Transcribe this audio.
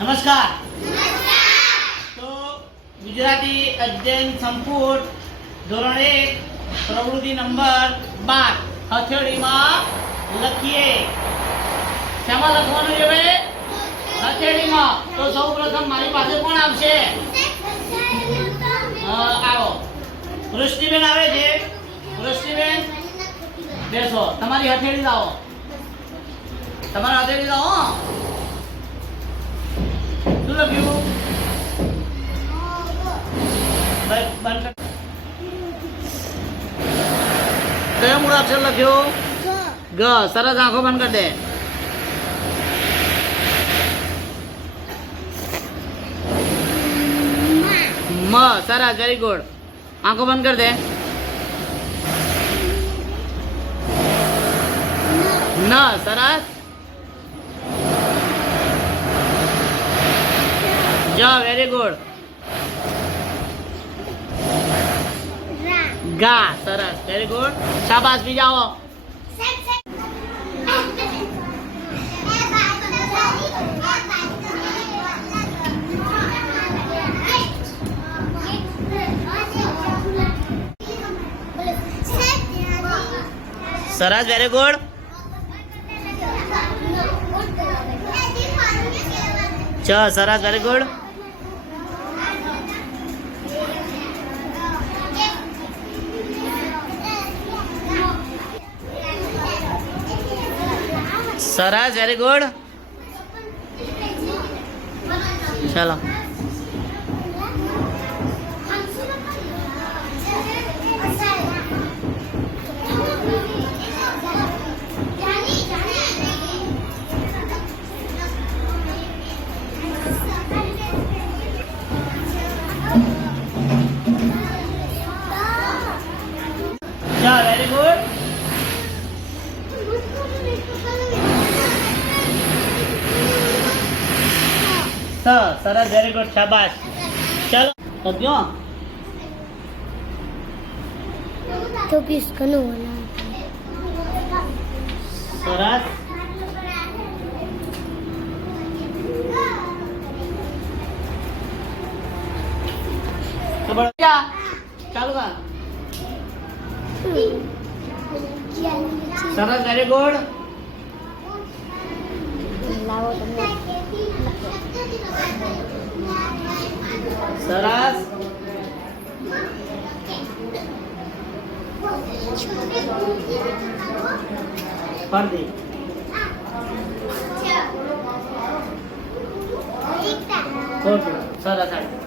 નમસ્કાર. તો ગુજરાતી અધ્યયન સંપૂર્ણ ધોરણ એક પ્રવૃત્તિ નંબર બાર હથેળીમાં લખીએ. શેમાં લખવાનું છે ભાઈ? હથેળીમાં. તો સૌ પ્રથમ મારી પાસે કોણ આવશે? આવો. વૃષ્ટિબેન આવે છે. વૃષ્ટિબેન બેસો. તમારી હથેળી લાવો. તમારી હથેળી લાવો. શું લખ્યું. કયો મૂળાક્ષર લખ્યો ગ સરસ આંખો બંધ કરી દે મ સરસ વેરી ગુડ આંખો બંધ કરી દે ન સરસ જ વેરી ગુડ ગા સરસ વેરી ગુડ શાબાશ બીજા આવો સરસ વેરી ગુડ ચ સરસ વેરી ગુડ સરસ વેરી ગુડ ચલો ચ વેરી ગુડ સ સરસ વેરી ગુડ શાબાશ ચલો તો કયો तो किसका नो वाला સરસ તો બળ જા ચાલુ કર સરસ વેરી ગુડ લાવો તમને સરસ. ખોટું સરસ.